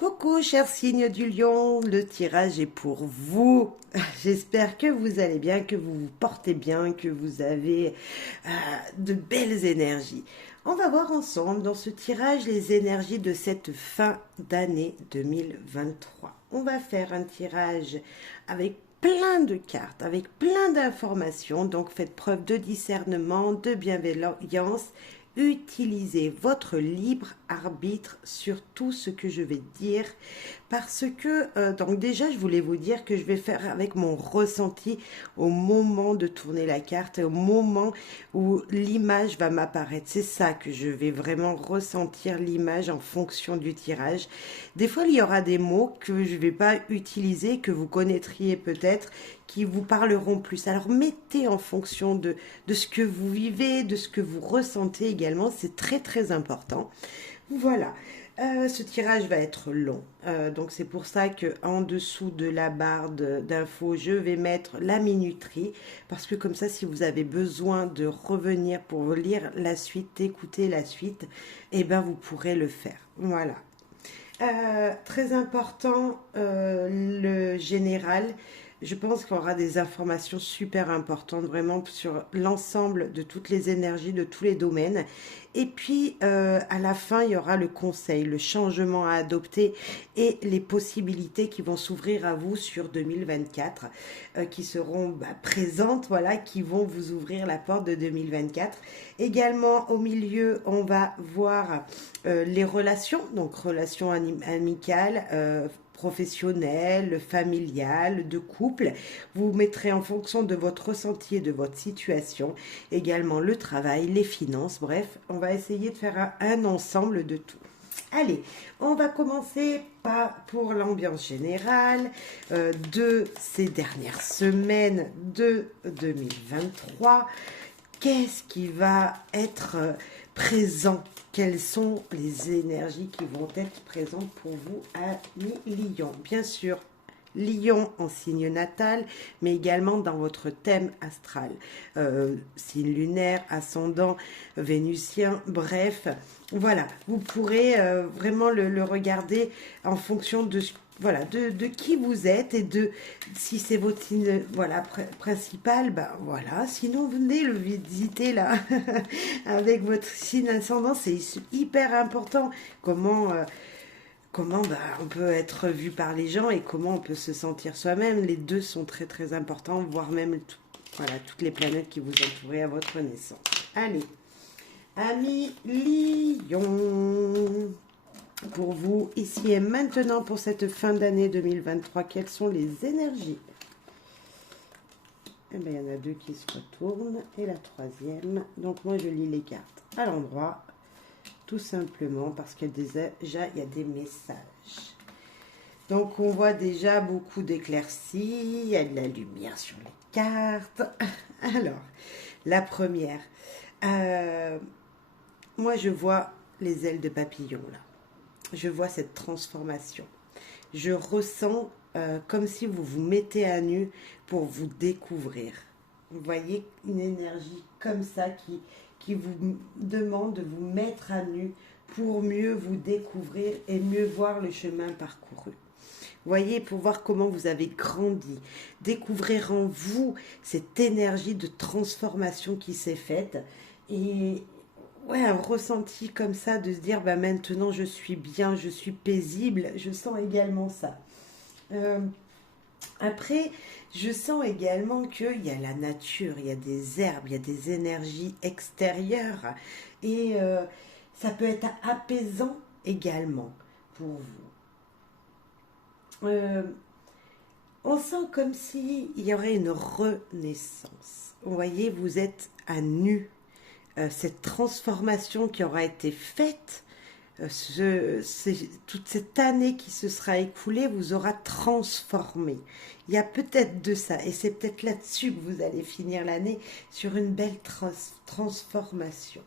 Coucou, cher signe du lion, le tirage est pour vous. J'espère que vous allez bien, que vous vous portez bien, que vous avez de belles énergies. On va voir ensemble dans ce tirage les énergies de cette fin d'année 2023. On va faire un tirage avec plein de cartes, avec plein d'informations, donc faites preuve de discernement, de bienveillance. Utilisez votre libre arbitre sur tout ce que je vais dire parce que donc déjà je voulais vous dire que je vais faire avec mon ressenti au moment de tourner la carte et au moment où l'image va m'apparaître. C'est ça que je vais vraiment ressentir, l'image en fonction du tirage. Des fois il y aura des mots que je ne vais pas utiliser, que vous connaîtriez peut-être, qui vous parleront plus. Alors mettez en fonction de ce que vous vivez, de ce que vous ressentez également, c'est très très important. Voilà. Ce tirage va être long, donc c'est pour ça que en dessous de la barre d'infos, je vais mettre la minuterie, parce que comme ça, si vous avez besoin de revenir pour lire la suite, écouter la suite, eh ben vous pourrez le faire. Voilà. Très important, le général. Je pense qu'il y aura des informations super importantes vraiment sur l'ensemble de toutes les énergies, de tous les domaines. Et puis, à la fin, il y aura le conseil, le changement à adopter et les possibilités qui vont s'ouvrir à vous sur 2024, qui seront présentes, voilà, qui vont vous ouvrir la porte de 2024. Également, au milieu, on va voir les relations, donc relations amicales, professionnel, familial, de couple. Vous mettrez en fonction de votre ressenti et de votre situation. Également le travail, les finances. Bref, on va essayer de faire un ensemble de tout. Allez, on va commencer pour l'ambiance générale de ces dernières semaines de 2023. Qu'est-ce qui va être présent? Quelles sont les énergies qui vont être présentes pour vous, amis Lion? Bien sûr, Lion en signe natal, mais également dans votre thème astral. Signe lunaire, ascendant, vénusien, bref. Voilà, vous pourrez vraiment le regarder en fonction de voilà, de qui vous êtes et de si c'est votre signe voilà, principal, ben voilà. Sinon, venez le visiter là avec votre signe ascendant, c'est hyper important. Comment on peut être vu par les gens et comment on peut se sentir soi-même. Les deux sont très très importants, voire même voilà, toutes les planètes qui vous entourent à votre naissance. Allez, amis Lion, pour vous, ici et maintenant, pour cette fin d'année 2023, quelles sont les énergies? Eh bien, il y en a deux qui se retournent et la troisième. Donc, moi, je lis les cartes à l'endroit, tout simplement parce que déjà, il y a des messages. Donc, on voit déjà beaucoup d'éclaircies, il y a de la lumière sur les cartes. Alors, la première, moi, je vois les ailes de papillon, là. Je vois cette transformation. Je ressens comme si vous vous mettez à nu pour vous découvrir. Vous voyez une énergie comme ça qui vous demande de vous mettre à nu pour mieux vous découvrir et mieux voir le chemin parcouru. Vous voyez, pour voir comment vous avez grandi, découvrir en vous cette énergie de transformation qui s'est faite et ouais, un ressenti comme ça de se dire maintenant je suis bien, je suis paisible, je sens également ça. Après, je sens également qu'il y a la nature, il y a des herbes, il y a des énergies extérieures et ça peut être apaisant également pour vous. On sent comme s'il y aurait une renaissance. Vous voyez, vous êtes à nu. Cette transformation qui aura été faite, toute cette année qui se sera écoulée vous aura transformé. Il y a peut-être de ça, et c'est peut-être là-dessus que vous allez finir l'année, sur une belle transformation.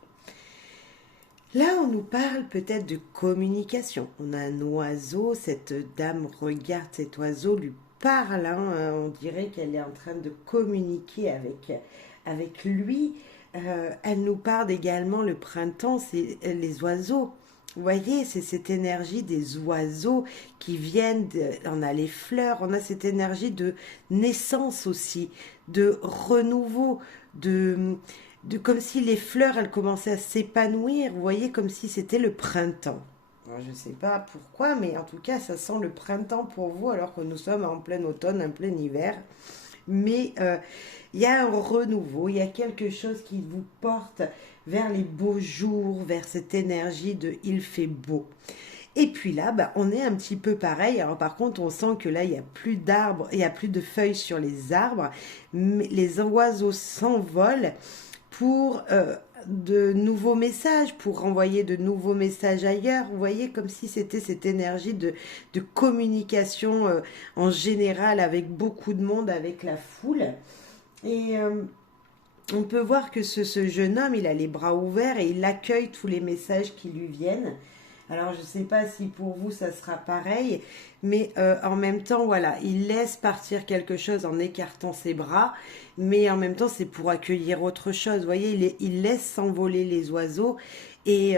Là, on nous parle peut-être de communication. On a un oiseau, cette dame regarde cet oiseau, lui parle, on dirait qu'elle est en train de communiquer avec lui. Elle nous parle également, le printemps, c'est les oiseaux. Vous voyez, c'est cette énergie des oiseaux qui viennent, on a les fleurs, on a cette énergie de naissance aussi, de renouveau, de, comme si les fleurs, elles commençaient à s'épanouir, vous voyez, comme si c'était le printemps. Alors, je ne sais pas pourquoi, mais en tout cas, ça sent le printemps pour vous, alors que nous sommes en plein automne, en plein hiver. Mais il y a un renouveau, il y a quelque chose qui vous porte vers les beaux jours, vers cette énergie de il fait beau. Et puis là, bah, on est un petit peu pareil. Alors par contre, on sent que là, il n'y a plus d'arbres, il n'y a plus de feuilles sur les arbres. Mais les oiseaux s'envolent pour de nouveaux messages, pour renvoyer de nouveaux messages ailleurs. Vous voyez, comme si c'était cette énergie de communication en général avec beaucoup de monde, avec la foule. Et on peut voir que ce jeune homme, il a les bras ouverts et il accueille tous les messages qui lui viennent. Alors, je ne sais pas si pour vous, ça sera pareil, mais en même temps, voilà, il laisse partir quelque chose en écartant ses bras, mais en même temps, c'est pour accueillir autre chose. Vous voyez, il laisse s'envoler les oiseaux et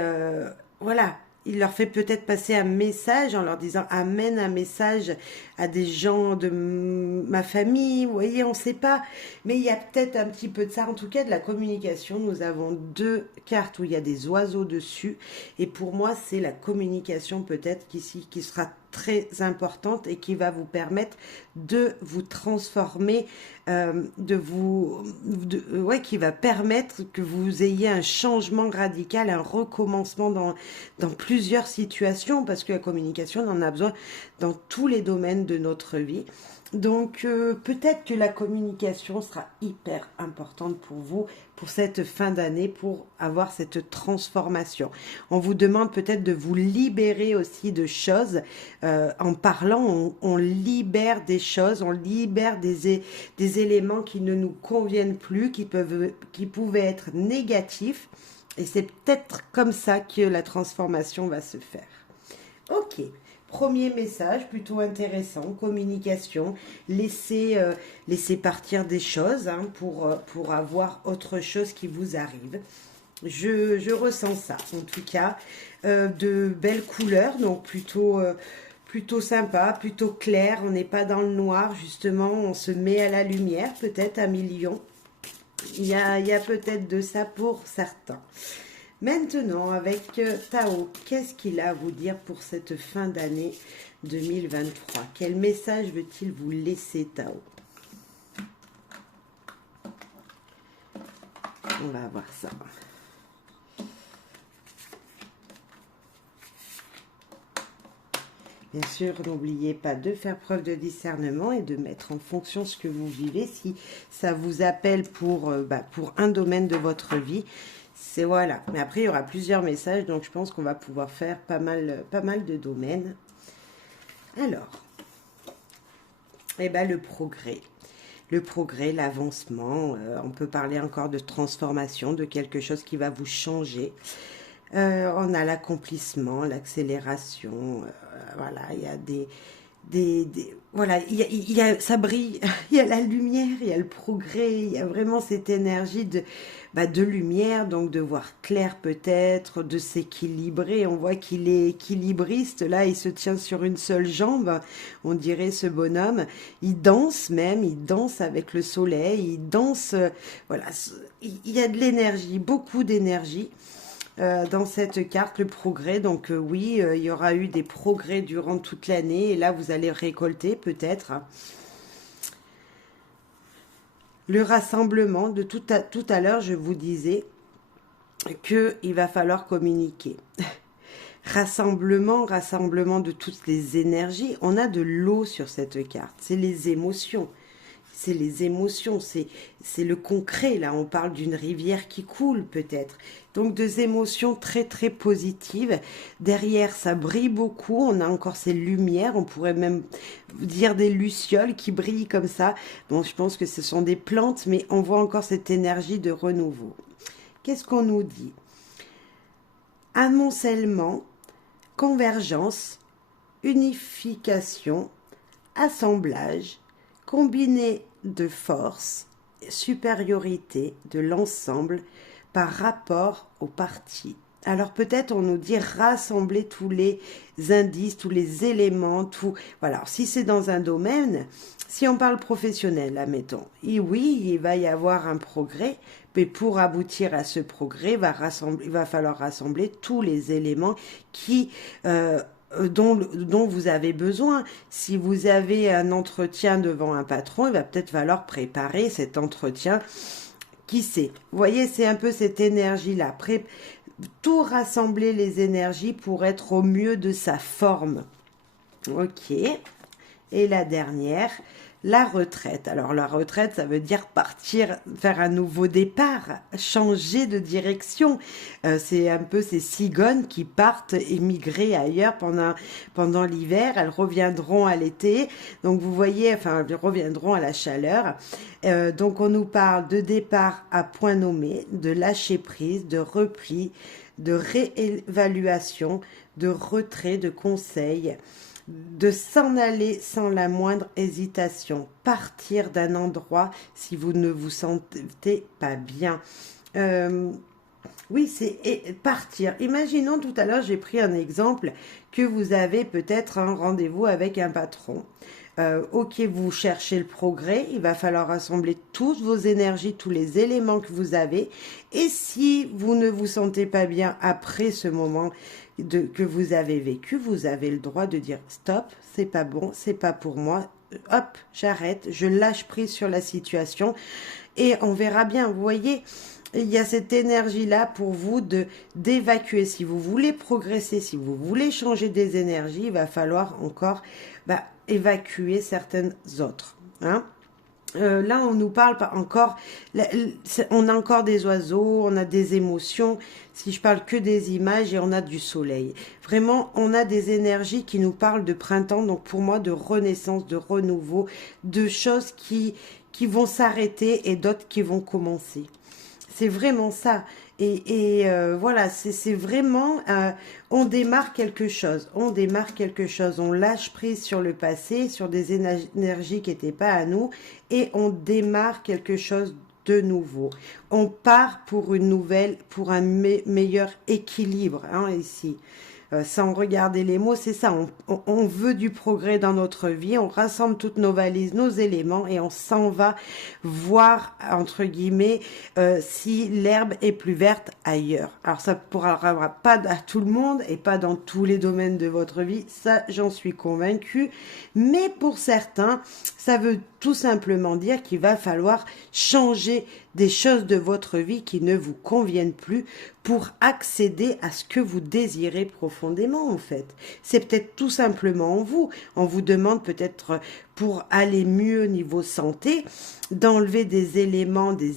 voilà, il leur fait peut-être passer un message en leur disant amène un message à des gens de ma famille. Vous voyez, on ne sait pas, mais il y a peut-être un petit peu de ça. En tout cas, de la communication, nous avons deux cartes où il y a des oiseaux dessus. Et pour moi, c'est la communication peut-être qui sera très importante et qui va vous permettre de vous transformer, ouais, qui va permettre que vous ayez un changement radical, un recommencement dans plusieurs situations, parce que la communication, on en a besoin dans tous les domaines de notre vie. Donc peut-être que la communication sera hyper importante pour vous, pour cette fin d'année, pour avoir cette transformation. On vous demande peut-être de vous libérer aussi de choses. En parlant, on libère des choses, on libère des éléments qui ne nous conviennent plus, qui pouvaient être négatifs. Et c'est peut-être comme ça que la transformation va se faire. Ok. Premier message, plutôt intéressant, communication, laisser partir des choses hein, pour avoir autre chose qui vous arrive. Je ressens ça, en tout cas, de belles couleurs, donc plutôt sympa, plutôt clair, on n'est pas dans le noir, justement, on se met à la lumière, peut-être à millions. Il y a peut-être de ça pour certains. Maintenant, avec Tao, qu'est-ce qu'il a à vous dire pour cette fin d'année 2023? Quel message veut-il vous laisser, Tao? On va voir ça. Bien sûr, n'oubliez pas de faire preuve de discernement et de mettre en fonction ce que vous vivez. Si ça vous appelle pour un domaine de votre vie, c'est voilà. Mais après, il y aura plusieurs messages, donc je pense qu'on va pouvoir faire pas mal de domaines. Alors, le progrès. Le progrès, l'avancement. On peut parler encore de transformation, de quelque chose qui va vous changer. On a l'accomplissement, l'accélération. Voilà, il y a voilà, ça brille, il y a la lumière, il y a le progrès, il y a vraiment cette énergie de lumière, donc de voir clair peut-être, de s'équilibrer. On voit qu'il est équilibriste, là, il se tient sur une seule jambe, on dirait ce bonhomme. Il danse même, il danse avec le soleil, il danse, voilà, il y a de l'énergie, beaucoup d'énergie. Dans cette carte, le progrès, donc oui, il y aura eu des progrès durant toute l'année, et là vous allez récolter peut-être le rassemblement. De tout à l'heure, je vous disais qu'il va falloir communiquer. Rassemblement de toutes les énergies. On a de l'eau sur cette carte, c'est les émotions. C'est les émotions, c'est le concret. Là, on parle d'une rivière qui coule peut-être. Donc, des émotions très, très positives. Derrière, ça brille beaucoup. On a encore ces lumières. On pourrait même dire des lucioles qui brillent comme ça. Bon, je pense que ce sont des plantes, mais on voit encore cette énergie de renouveau. Qu'est-ce qu'on nous dit? Amoncellement, convergence, unification, assemblage, combiné de force, supériorité de l'ensemble par rapport aux parties. Alors peut-être on nous dit rassembler tous les indices, tous les éléments, tout. Voilà, alors, si c'est dans un domaine, si on parle professionnel, admettons, et oui, il va y avoir un progrès, mais pour aboutir à ce progrès, il va falloir rassembler tous les éléments qui... dont vous avez besoin. Si vous avez un entretien devant un patron, il va peut-être falloir préparer cet entretien. Qui sait? Vous voyez, c'est un peu cette énergie-là. Tout rassembler les énergies pour être au mieux de sa forme. Ok. Et la dernière, la retraite. Alors la retraite, ça veut dire partir, faire un nouveau départ, changer de direction. C'est un peu ces cigognes qui partent émigrer ailleurs pendant l'hiver. Elles reviendront à l'été. Donc vous voyez, enfin, elles reviendront à la chaleur. Donc on nous parle de départ à point nommé, de lâcher prise, de repli, de réévaluation, de retrait, de conseil, de s'en aller sans la moindre hésitation, partir d'un endroit si vous ne vous sentez pas bien. Oui, c'est partir. Imaginons tout à l'heure, j'ai pris un exemple que vous avez peut-être un rendez-vous avec un patron. Ok, vous cherchez le progrès, il va falloir rassembler toutes vos énergies, tous les éléments que vous avez. Et si vous ne vous sentez pas bien après ce moment que vous avez vécu, vous avez le droit de dire stop, c'est pas bon, c'est pas pour moi. Hop, j'arrête, je lâche prise sur la situation et on verra bien. Vous voyez, il y a cette énergie-là pour vous d'évacuer. Si vous voulez progresser, si vous voulez changer des énergies, il va falloir encore évacuer certaines autres. Hein. Là, on nous parle pas encore. On a encore des oiseaux, on a des émotions. Si je parle que des images et on a du soleil. Vraiment, on a des énergies qui nous parlent de printemps. Donc pour moi, de renaissance, de renouveau, de choses qui vont s'arrêter et d'autres qui vont commencer. C'est vraiment ça. Voilà, c'est vraiment, on démarre quelque chose, on lâche prise sur le passé, sur des énergies qui n'étaient pas à nous, et on démarre quelque chose de nouveau. On part pour une nouvelle, pour un meilleur équilibre, hein, ici. Sans regarder les mots, c'est ça, on veut du progrès dans notre vie, on rassemble toutes nos valises, nos éléments et on s'en va voir, entre guillemets, si l'herbe est plus verte ailleurs. Alors ça ne pourra pas à tout le monde et pas dans tous les domaines de votre vie, ça j'en suis convaincue, mais pour certains, ça veut tout simplement dire qu'il va falloir changer des choses de votre vie qui ne vous conviennent plus pour accéder à ce que vous désirez profondément en fait. C'est peut-être tout simplement en vous. On vous demande peut-être pour aller mieux niveau santé, d'enlever des éléments, des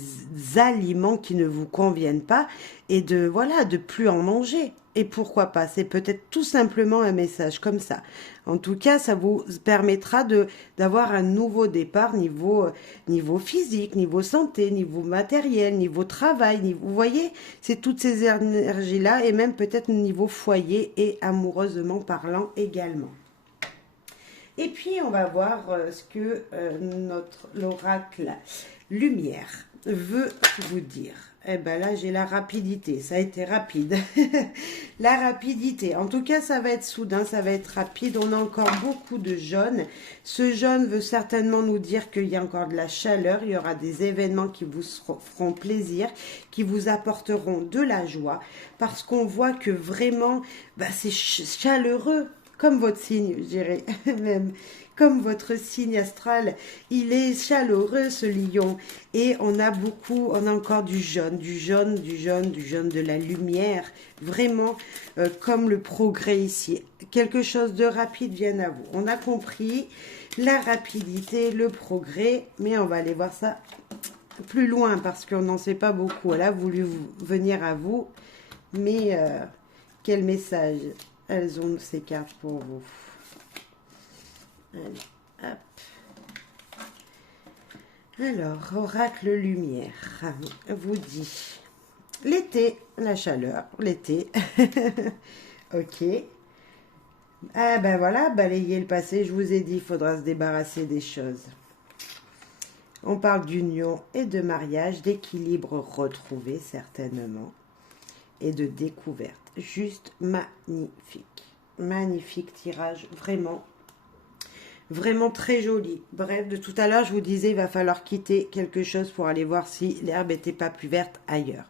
aliments qui ne vous conviennent pas et de plus en manger. Et pourquoi pas? C'est peut-être tout simplement un message comme ça. En tout cas, ça vous permettra d'avoir un nouveau départ niveau physique, niveau santé, niveau matériel, niveau travail. Vous voyez, c'est toutes ces énergies-là et même peut-être niveau foyer et amoureusement parlant également. Et puis, on va voir ce que l'oracle lumière veut vous dire. Eh ben là, j'ai la rapidité. Ça a été rapide. La rapidité. En tout cas, ça va être soudain, ça va être rapide. On a encore beaucoup de jaune. Ce jaune veut certainement nous dire qu'il y a encore de la chaleur. Il y aura des événements qui vous feront plaisir, qui vous apporteront de la joie. Parce qu'on voit que vraiment, c'est chaleureux. Comme votre signe, je dirais, même comme votre signe astral, il est chaleureux ce lion. Et on a encore du jaune, de la lumière, vraiment comme le progrès ici. Quelque chose de rapide vient à vous. On a compris la rapidité, le progrès, mais on va aller voir ça plus loin parce qu'on n'en sait pas beaucoup. Elle a voulu venir à vous, mais quel message elles ont ces cartes pour vous. Allez, hop. Alors, oracle lumière vous dit l'été, la chaleur, l'été. Ok. Ah ben voilà, balayer le passé, je vous ai dit, il faudra se débarrasser des choses. On parle d'union et de mariage, d'équilibre retrouvé certainement. et de découverte. Juste magnifique. Magnifique tirage, vraiment. Vraiment très joli. Bref, de tout à l'heure, je vous disais, il va falloir quitter quelque chose pour aller voir si l'herbe n'était pas plus verte ailleurs.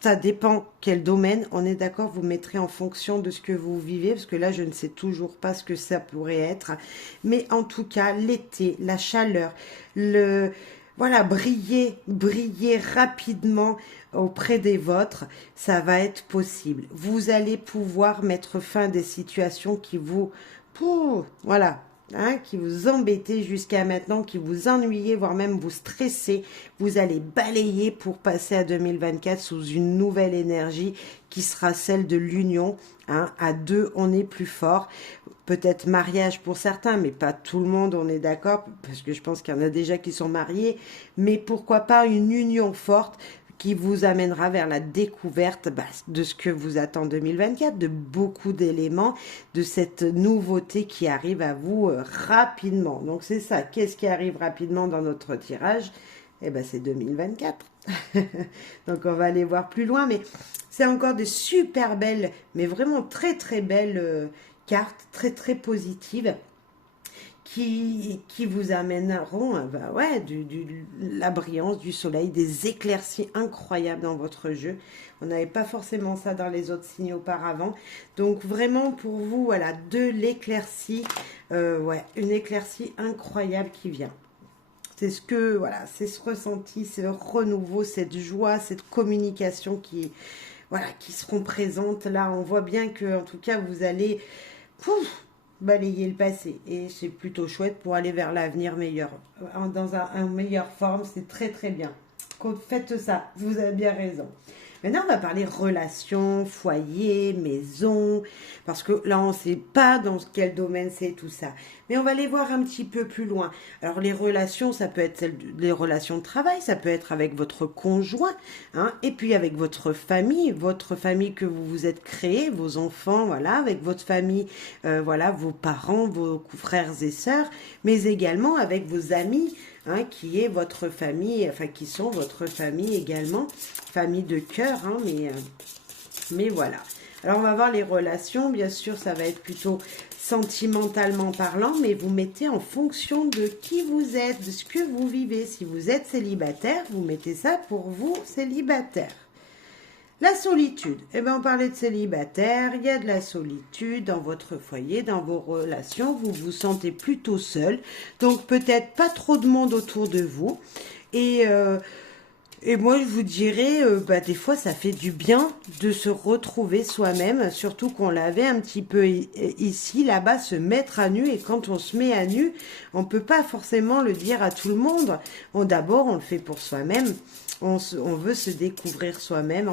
Ça dépend quel domaine. On est d'accord, vous mettrez en fonction de ce que vous vivez, parce que là, je ne sais toujours pas ce que ça pourrait être. Mais en tout cas, l'été, la chaleur, voilà, briller rapidement auprès des vôtres, ça va être possible. Vous allez pouvoir mettre fin à des situations qui vous... voilà, hein, qui vous embêtaient jusqu'à maintenant, qui vous ennuyaient, voire même vous stressez. Vous allez balayer pour passer à 2024 sous une nouvelle énergie qui sera celle de l'union. Hein. À deux, on est plus fort. Peut-être mariage pour certains, mais pas tout le monde, on est d'accord, parce que je pense qu'il y en a déjà qui sont mariés. Mais pourquoi pas une union forte qui vous amènera vers la découverte de ce que vous attend 2024, de beaucoup d'éléments, de cette nouveauté qui arrive à vous rapidement. Donc c'est ça, qu'est-ce qui arrive rapidement dans notre tirage? Eh bien c'est 2024. Donc on va aller voir plus loin, mais c'est encore des super belles, mais vraiment très très belles cartes, très très positives. Qui vous amèneront ouais, la brillance du soleil, des éclaircies incroyables dans votre jeu. On n'avait pas forcément ça dans les autres signes auparavant. Donc vraiment pour vous, voilà, de l'éclaircie, ouais, une éclaircie incroyable qui vient. C'est ce que, voilà, c'est ce ressenti, ce renouveau, cette joie, cette communication voilà, qui seront présentes. Là, on voit bien que, en tout cas, vous allez... balayer le passé et c'est plutôt chouette pour aller vers l'avenir meilleur dans un meilleure forme, c'est très très bien. Faites ça, vous avez bien raison. Maintenant, on va parler relations, foyer, maison, parce que là, on ne sait pas dans quel domaine c'est tout ça. Mais on va aller voir un petit peu plus loin. Alors, les relations, ça peut être les relations de travail, ça peut être avec votre conjoint, hein, et puis avec votre famille que vous vous êtes créé, vos enfants, voilà, avec votre famille, voilà, vos parents, vos frères et sœurs, mais également avec vos amis, hein, qui est votre famille, enfin qui sont votre famille également, famille de cœur, hein, mais voilà. Alors on va voir les relations, bien sûr ça va être plutôt sentimentalement parlant, mais vous mettez en fonction de qui vous êtes, de ce que vous vivez. Si vous êtes célibataire, vous mettez ça pour vous, célibataire. La solitude, eh bien on parlait de célibataire, il y a de la solitude dans votre foyer, dans vos relations, vous vous sentez plutôt seul, donc peut-être pas trop de monde autour de vous, et moi je vous dirais, des fois ça fait du bien de se retrouver soi-même, surtout qu'on l'avait un petit peu ici, là-bas, se mettre à nu, et quand on se met à nu, on peut pas forcément le dire à tout le monde, d'abord on le fait pour soi-même. On veut se découvrir soi-même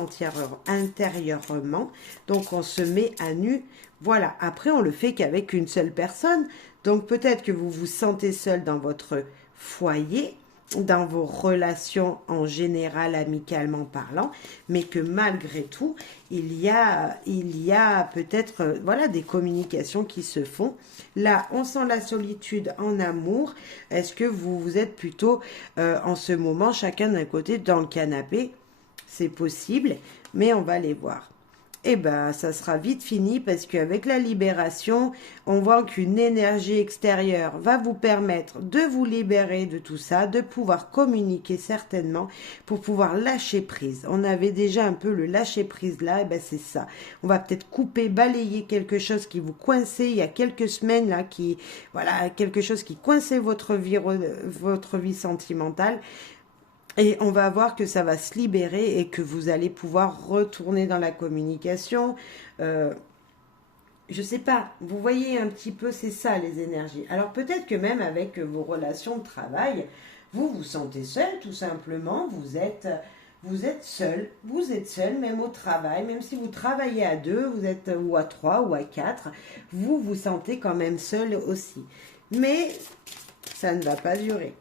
intérieurement, donc on se met à nu. Voilà, après on le fait qu'avec une seule personne, donc peut-être que vous vous sentez seul dans votre foyer, dans vos relations en général, amicalement parlant, mais que malgré tout, il y a peut-être voilà, des communications qui se font. Là, on sent la solitude en amour. Est-ce que vous êtes plutôt en ce moment, chacun d'un côté, dans le canapé? C'est possible, mais on va les voir. Eh bien, ça sera vite fini parce qu'avec la libération, on voit qu'une énergie extérieure va vous permettre de vous libérer de tout ça, de pouvoir communiquer certainement pour pouvoir lâcher prise. On avait déjà un peu le lâcher prise là, et ben c'est ça. On va peut-être couper, balayer quelque chose qui vous coinçait il y a quelques semaines là, voilà, quelque chose qui coinçait votre vie sentimentale. Et on va voir que ça va se libérer et que vous allez pouvoir retourner dans la communication. Je sais pas, vous voyez un petit peu, c'est ça les énergies. Alors peut-être que même avec vos relations de travail, vous vous sentez seul tout simplement. Vous êtes seul même au travail, même si vous travaillez à deux, vous êtes ou à trois ou à quatre, vous vous sentez quand même seul aussi. Mais ça ne va pas durer.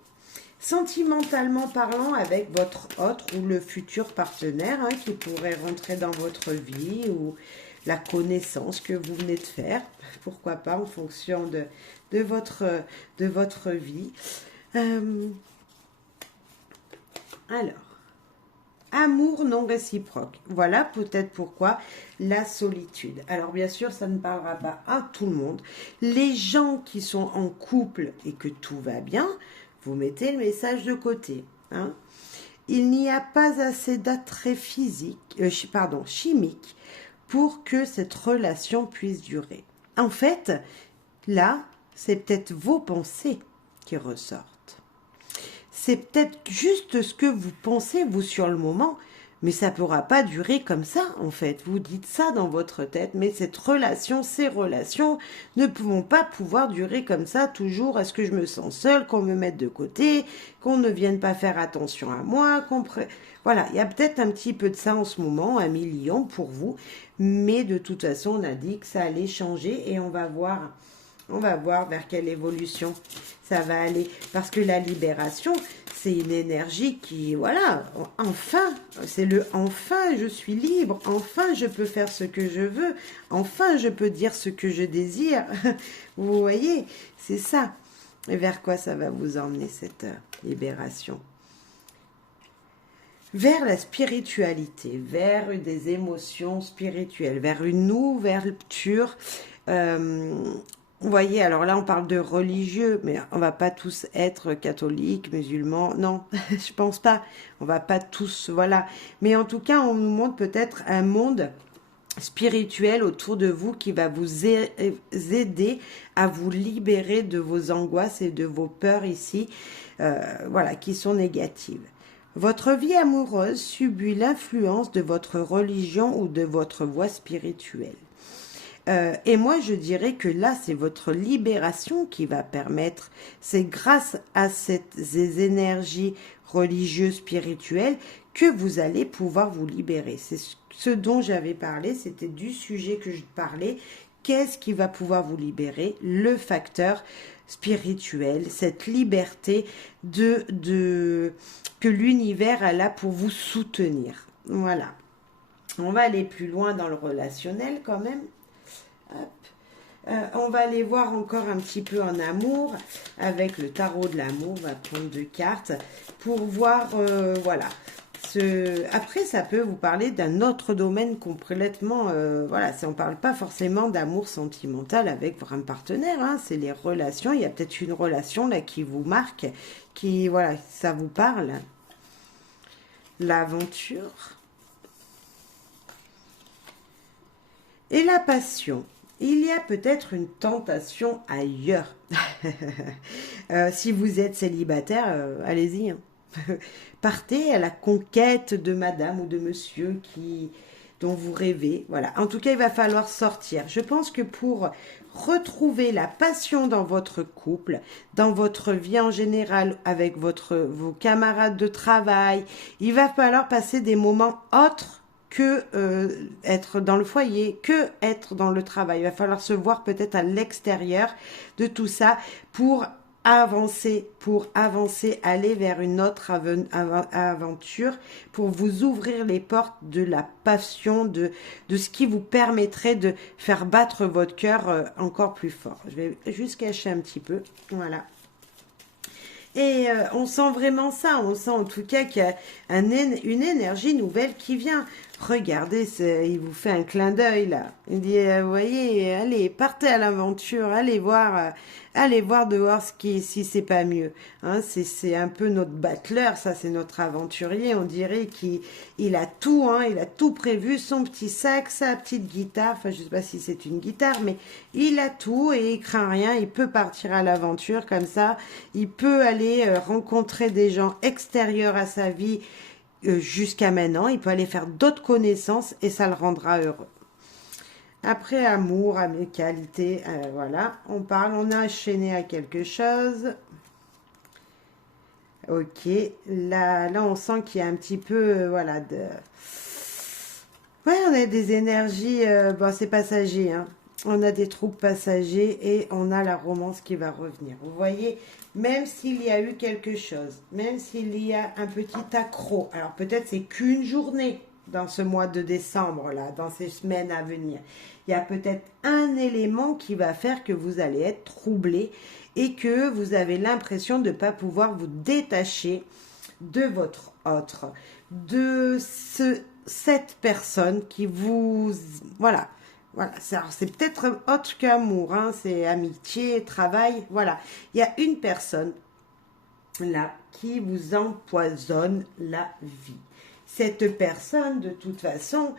Sentimentalement parlant, avec votre autre ou le futur partenaire qui pourrait rentrer dans votre vie, ou la connaissance que vous venez de faire, pourquoi pas, en fonction de votre vie. Alors, Amour non réciproque. Voilà peut-être pourquoi la solitude. Alors bien sûr, ça ne parlera pas à tout le monde. Les gens qui sont en couple et que tout va bien, vous mettez le message de côté. Hein. Il n'y a pas assez d'attrait physique, chimique pour que cette relation puisse durer. En fait, là, c'est peut-être vos pensées qui ressortent. C'est peut-être juste ce que vous pensez, vous, sur le moment, mais ça ne pourra pas durer comme ça, en fait. Vous dites ça dans votre tête, mais cette relation, ces relations ne pourront pas pouvoir durer comme ça toujours. Est-ce que je me sens seule, qu'on me mette de côté, qu'on ne vienne pas faire attention à moi, Voilà, il y a peut-être un petit peu de ça en ce moment, 1 million pour vous, mais de toute façon, on a dit que ça allait changer et on va voir vers quelle évolution ça va aller. Parce que la libération, c'est une énergie qui, voilà, enfin, c'est le enfin, je suis libre, enfin, je peux faire ce que je veux, enfin, je peux dire ce que je désire. Vous voyez, c'est ça. Et vers quoi ça va vous emmener, cette libération? Vers la spiritualité, vers des émotions spirituelles, vers une ouverture. Vous voyez, alors là, on parle de religieux, mais on va pas tous être catholiques, musulmans. Non, je pense pas. On va pas tous, voilà. Mais en tout cas, on nous montre peut-être un monde spirituel autour de vous qui va vous aider à vous libérer de vos angoisses et de vos peurs ici, voilà, qui sont négatives. Votre vie amoureuse subit l'influence de votre religion ou de votre voie spirituelle. Et moi, je dirais que là, c'est votre libération qui va permettre, c'est grâce à ces énergies religieuses, spirituelles, que vous allez pouvoir vous libérer. C'est ce dont j'avais parlé, c'était du sujet que je parlais. Qu'est-ce qui va pouvoir vous libérer? Le facteur spirituel, cette liberté que l'univers a là pour vous soutenir. Voilà. On va aller plus loin dans le relationnel quand même. On va aller voir encore un petit peu en amour avec le tarot de l'amour. On va prendre 2 cartes pour voir, voilà. Après, ça peut vous parler d'un autre domaine complètement, voilà, on ne parle pas forcément d'amour sentimental avec un partenaire, hein, c'est les relations. Il y a peut-être une relation là qui vous marque, qui, voilà, ça vous parle. L'aventure et la passion. Il y a peut-être une tentation ailleurs. Si vous êtes célibataire, allez-y. Hein. Partez à la conquête de madame ou de monsieur dont vous rêvez. Voilà. En tout cas, il va falloir sortir. Je pense que pour retrouver la passion dans votre couple, dans votre vie en général, avec vos camarades de travail, il va falloir passer des moments autres que être dans le foyer, que être dans le travail. Il va falloir se voir peut-être à l'extérieur de tout ça pour avancer, aller vers une autre aventure, pour vous ouvrir les portes de la passion, de ce qui vous permettrait de faire battre votre cœur encore plus fort. Je vais juste cacher un petit peu, voilà. Et on sent vraiment ça, on sent en tout cas qu'il y a une énergie nouvelle qui vient. Regardez, il vous fait un clin d'œil là. Il dit, vous voyez, allez, partez à l'aventure, allez voir dehors si c'est pas mieux. Hein, c'est un peu notre battleur, ça c'est notre aventurier. On dirait qu'il a tout, hein, il a tout prévu, son petit sac, sa petite guitare. Enfin, je sais pas si c'est une guitare, mais il a tout et il craint rien. Il peut partir à l'aventure comme ça. Il peut aller rencontrer des gens extérieurs à sa vie. Jusqu'à maintenant, il peut aller faire d'autres connaissances et ça le rendra heureux. Après, amour, amicalité, voilà, on a enchaîné à quelque chose. Ok, là on sent qu'il y a un petit peu, voilà, ouais, on a des énergies, bon, c'est passager, hein. On a des troupes passagers et on a la romance qui va revenir. Vous voyez, même s'il y a eu quelque chose, même s'il y a un petit accroc, alors peut-être c'est qu'une journée dans ce mois de décembre, là, dans ces semaines à venir, il y a peut-être un élément qui va faire que vous allez être troublé et que vous avez l'impression de ne pas pouvoir vous détacher de votre autre de cette personne qui vous... Voilà. Voilà, c'est peut-être autre qu'amour, hein, c'est amitié, travail, voilà. Il y a une personne là qui vous empoisonne la vie. Cette personne, de toute façon,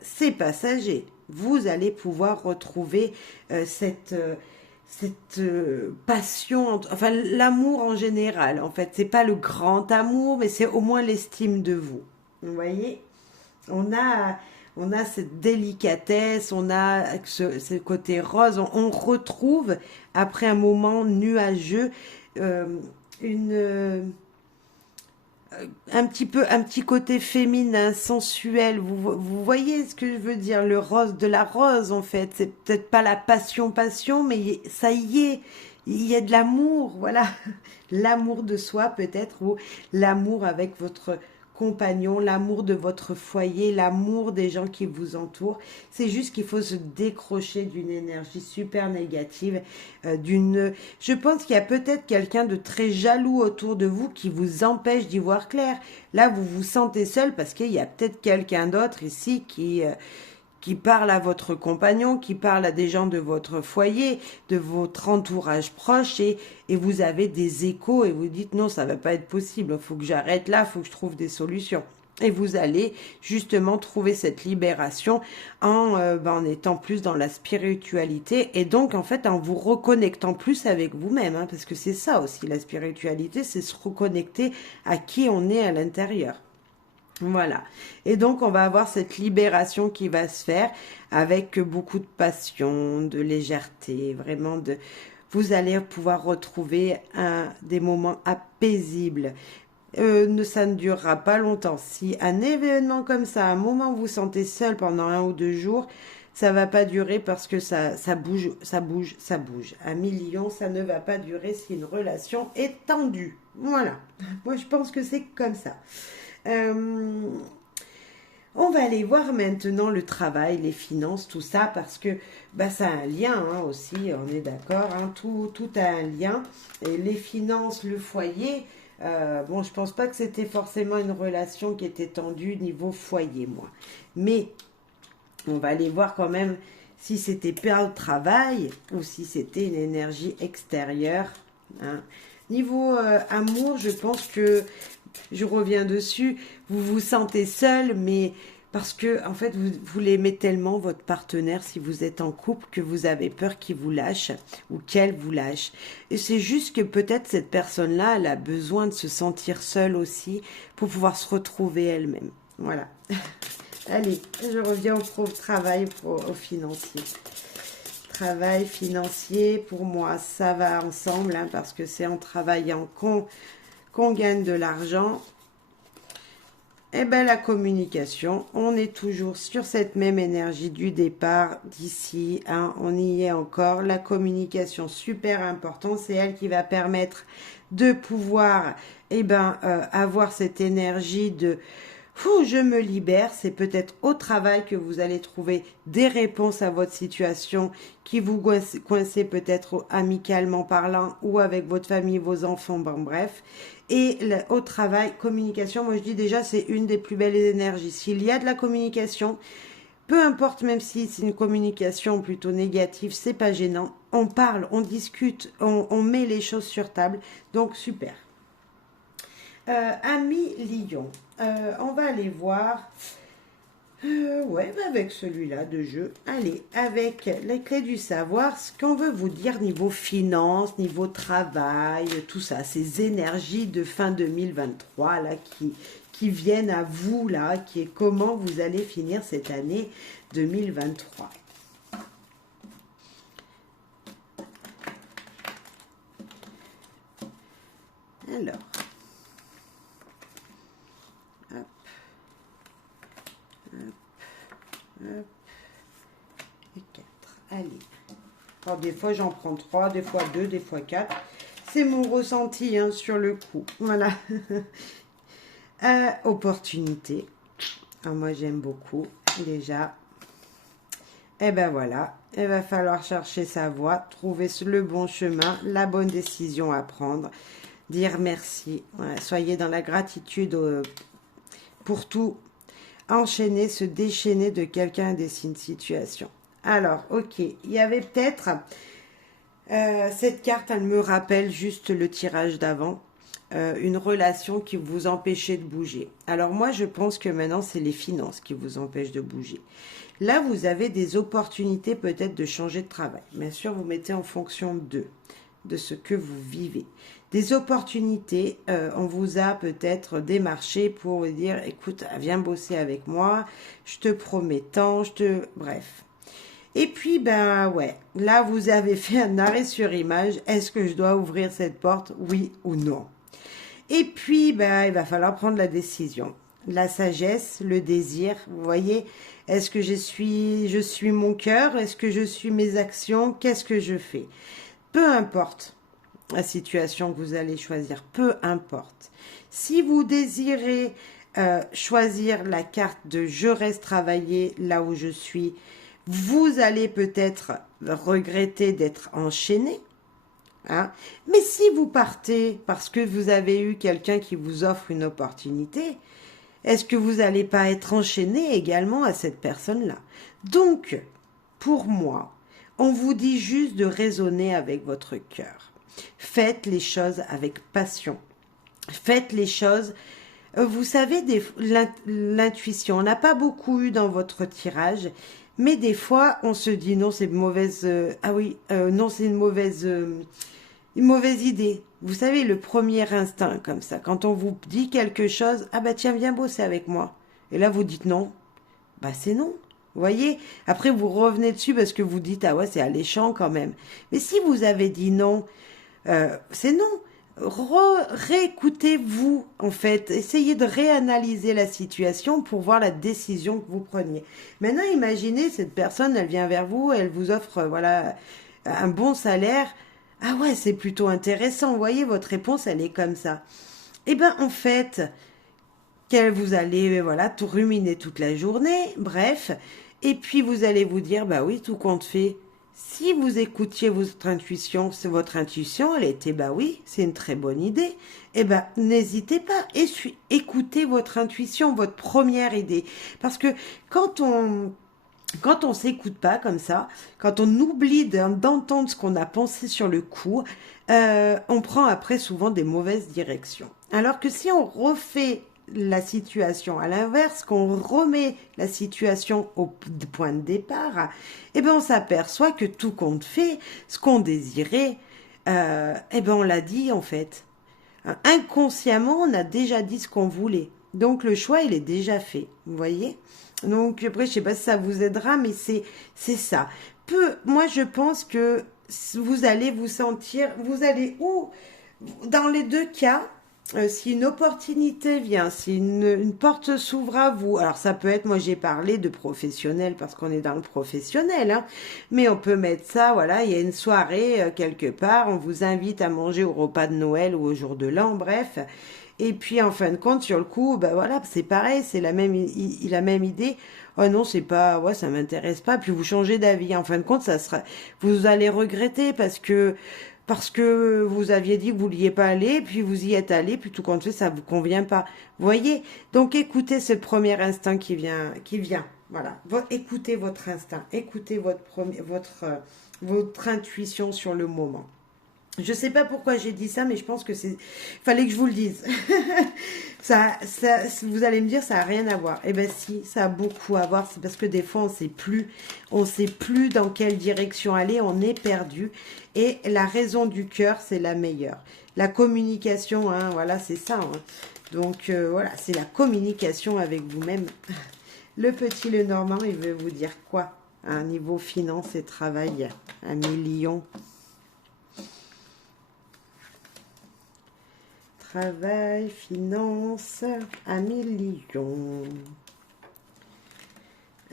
c'est passager. Vous allez pouvoir retrouver cette passion, enfin l'amour en général. En fait, c'est pas le grand amour, mais c'est au moins l'estime de vous. Vous voyez, on a on a cette délicatesse, on a ce côté rose, on retrouve après un moment nuageux euh, une un petit côté féminin, sensuel. Vous voyez ce que je veux dire, le rose de la rose en fait. C'est peut-être pas la passion, mais ça y est, il y a de l'amour, voilà. L'amour de soi peut-être, ou l'amour avec votre compagnon, l'amour de votre foyer, l'amour des gens qui vous entourent. C'est juste qu'il faut se décrocher d'une énergie super négative, je pense qu'il y a peut-être quelqu'un de très jaloux autour de vous qui vous empêche d'y voir clair. Là, vous vous sentez seul parce qu'il y a peut-être quelqu'un d'autre ici qui parle à votre compagnon, qui parle à des gens de votre foyer, de votre entourage proche, et vous avez des échos et vous dites non, ça va pas être possible, il faut que j'arrête là, il faut que je trouve des solutions. Et vous allez justement trouver cette libération en étant plus dans la spiritualité et donc en fait en vous reconnectant plus avec vous-même, hein, parce que c'est ça aussi la spiritualité, c'est se reconnecter à qui on est à l'intérieur. Voilà. Et donc, on va avoir cette libération qui va se faire avec beaucoup de passion, de légèreté, vraiment de... Vous allez pouvoir retrouver des moments apaisibles. Ça ne durera pas longtemps. Si un événement comme ça, un moment où vous vous sentez seul pendant 1 ou 2 jours, ça va pas durer parce que ça bouge, ça bouge, ça bouge. 1 million, ça ne va pas durer si une relation est tendue. Voilà. Moi, je pense que c'est comme ça. Euh, on va aller voir maintenant le travail, les finances, tout ça, parce que bah, ça a un lien hein, aussi, on est d'accord, hein, tout a un lien. Et les finances, le foyer, bon, je pense pas que c'était forcément une relation qui était tendue niveau foyer, moi. Mais on va aller voir quand même si c'était par le travail ou si c'était une énergie extérieure. Hein. Niveau amour, je pense que je reviens dessus, vous vous sentez seul, mais parce que en fait vous l'aimez tellement votre partenaire si vous êtes en couple que vous avez peur qu'il vous lâche ou qu'elle vous lâche. Et c'est juste que peut-être cette personne-là, elle a besoin de se sentir seule aussi pour pouvoir se retrouver elle-même. Voilà. Allez, je reviens au travail, au financier. Travail financier, pour moi, ça va ensemble hein, parce que c'est en travaillant qu'on gagne de l'argent. Et bien la communication, on est toujours sur cette même énergie du départ d'ici, hein, on y est encore. La communication, super important, c'est elle qui va permettre de pouvoir avoir cette énergie de je me libère. C'est peut-être au travail que vous allez trouver des réponses à votre situation qui vous coincez peut-être amicalement parlant ou avec votre famille, vos enfants, bon bref. Et au travail, communication, moi je dis déjà c'est une des plus belles énergies. S'il y a de la communication, peu importe même si c'est une communication plutôt négative, c'est pas gênant. On parle, on discute, on met les choses sur table, donc super. Ami Lion, on va aller voir. Ouais, avec celui-là de jeu. Allez, avec les clés du savoir, ce qu'on veut vous dire niveau finance, niveau travail, tout ça, ces énergies de fin 2023 là qui viennent à vous là, qui est comment vous allez finir cette année 2023. Alors. Et 4. Allez. Alors, des fois, j'en prends 3, des fois 2, des fois 4. C'est mon ressenti hein, sur le coup. Voilà. Opportunité. Alors, moi, j'aime beaucoup. Déjà. Et ben voilà. Il va falloir chercher sa voie, trouver le bon chemin, la bonne décision à prendre. dire merci. Voilà, soyez dans la gratitude pour tout. Enchaîner, se déchaîner de quelqu'un et une situation. Alors, ok, il y avait peut-être... cette carte, elle me rappelle juste le tirage d'avant. Une relation qui vous empêchait de bouger. Alors moi, je pense que maintenant, c'est les finances qui vous empêchent de bouger. Là, vous avez des opportunités peut-être de changer de travail. Bien sûr, vous mettez en fonction de ce que vous vivez. Des opportunités, on vous a peut-être démarché pour vous dire, écoute, viens bosser avec moi, je te promets tant, bref. Et puis, ben ouais, là, vous avez fait un arrêt sur image. Est-ce que je dois ouvrir cette porte, oui ou non? Et puis, ben, il va falloir prendre la décision. La sagesse, le désir, vous voyez, est-ce que je suis mon cœur? Est-ce que je suis mes actions? Qu'est-ce que je fais? Peu importe la situation que vous allez choisir, peu importe. Si vous désirez choisir la carte de je reste travailler là où je suis, vous allez peut-être regretter d'être enchaîné. Hein. Mais si vous partez parce que vous avez eu quelqu'un qui vous offre une opportunité, est-ce que vous n'allez pas être enchaîné également à cette personne-là? Donc, pour moi, on vous dit juste de raisonner avec votre cœur. Faites les choses avec passion. Faites les choses. Vous savez, l'intuition, on n'a pas beaucoup eu dans votre tirage, mais des fois, on se dit non, c'est une mauvaise. Non, c'est une mauvaise idée. Vous savez, le premier instinct, comme ça, quand on vous dit quelque chose, ah bah tiens, viens bosser avec moi. Et là, vous dites non. Bah c'est non. Vous voyez? Après, vous revenez dessus parce que vous dites, ah ouais, c'est alléchant quand même. Mais si vous avez dit non, c'est non. Réécoutez-vous, en fait. Essayez de réanalyser la situation pour voir la décision que vous preniez. Maintenant, imaginez, cette personne, elle vient vers vous, elle vous offre, voilà, un bon salaire. Ah ouais, c'est plutôt intéressant. Vous voyez, votre réponse, elle est comme ça. Eh bien, en fait, vous allez, voilà, tout ruminer toute la journée, bref. Et puis, vous allez vous dire, bah oui, tout compte fait. Si vous écoutiez votre intuition, c'est votre intuition, elle était, bah oui, c'est une très bonne idée. Eh ben, n'hésitez pas, écoutez votre intuition, votre première idée. Parce que quand on s'écoute pas comme ça, quand on oublie d'entendre ce qu'on a pensé sur le coup, on prend après souvent des mauvaises directions. Alors que si on refait la situation à l'inverse, qu'on remet la situation au point de départ, eh ben on s'aperçoit que tout compte fait, ce qu'on désirait, eh ben on l'a dit en fait. Inconsciemment, on a déjà dit ce qu'on voulait. Donc le choix, il est déjà fait. Vous voyez? Donc après, je sais pas si ça vous aidera, mais c'est ça. Moi, je pense que vous allez vous sentir, vous allez où, dans les deux cas, si une opportunité vient, si une porte s'ouvre à vous, alors ça peut être, moi j'ai parlé de professionnel parce qu'on est dans le professionnel, hein, mais on peut mettre ça, voilà, il y a une soirée quelque part, on vous invite à manger au repas de Noël ou au jour de l'an, bref. Et puis en fin de compte, sur le coup, ben voilà, c'est pareil, c'est la même idée. Oh non, c'est pas, ouais, ça m'intéresse pas. Puis vous changez d'avis. En fin de compte, vous allez regretter parce que vous aviez dit que vous vouliez pas aller, puis vous y êtes allé, puis tout compte fait, ça vous convient pas. Vous voyez? Donc écoutez ce premier instinct qui vient. Voilà. Écoutez votre instinct, écoutez votre intuition sur le moment. Je sais pas pourquoi j'ai dit ça, mais je pense que fallait que je vous le dise. Vous allez me dire, ça a rien à voir. Eh ben si, ça a beaucoup à voir. C'est parce que des fois, on sait plus dans quelle direction aller. On est perdu. Et la raison du cœur, c'est la meilleure. La communication, hein, voilà, c'est ça. Hein. Donc voilà, c'est la communication avec vous-même. Le petit Lenormand, il veut vous dire quoi? À un niveau finance et travail, 1 million. Travail, finance, 1 million.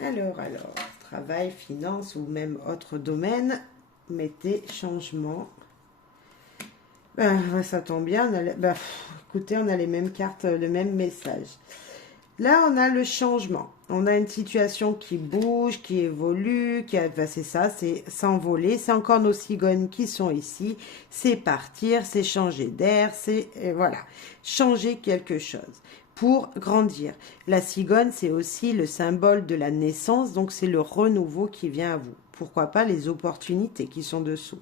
Alors, travail, finance ou même autre domaine, mettez changement. Ça tombe bien, écoutez, on a les mêmes cartes, le même message. Là, on a le changement. On a une situation qui bouge, qui évolue, ben, c'est ça, c'est s'envoler. C'est encore nos cigognes qui sont ici. C'est partir, c'est changer d'air, c'est voilà, changer quelque chose pour grandir. La cigogne, c'est aussi le symbole de la naissance, donc c'est le renouveau qui vient à vous. Pourquoi pas les opportunités qui sont dessous.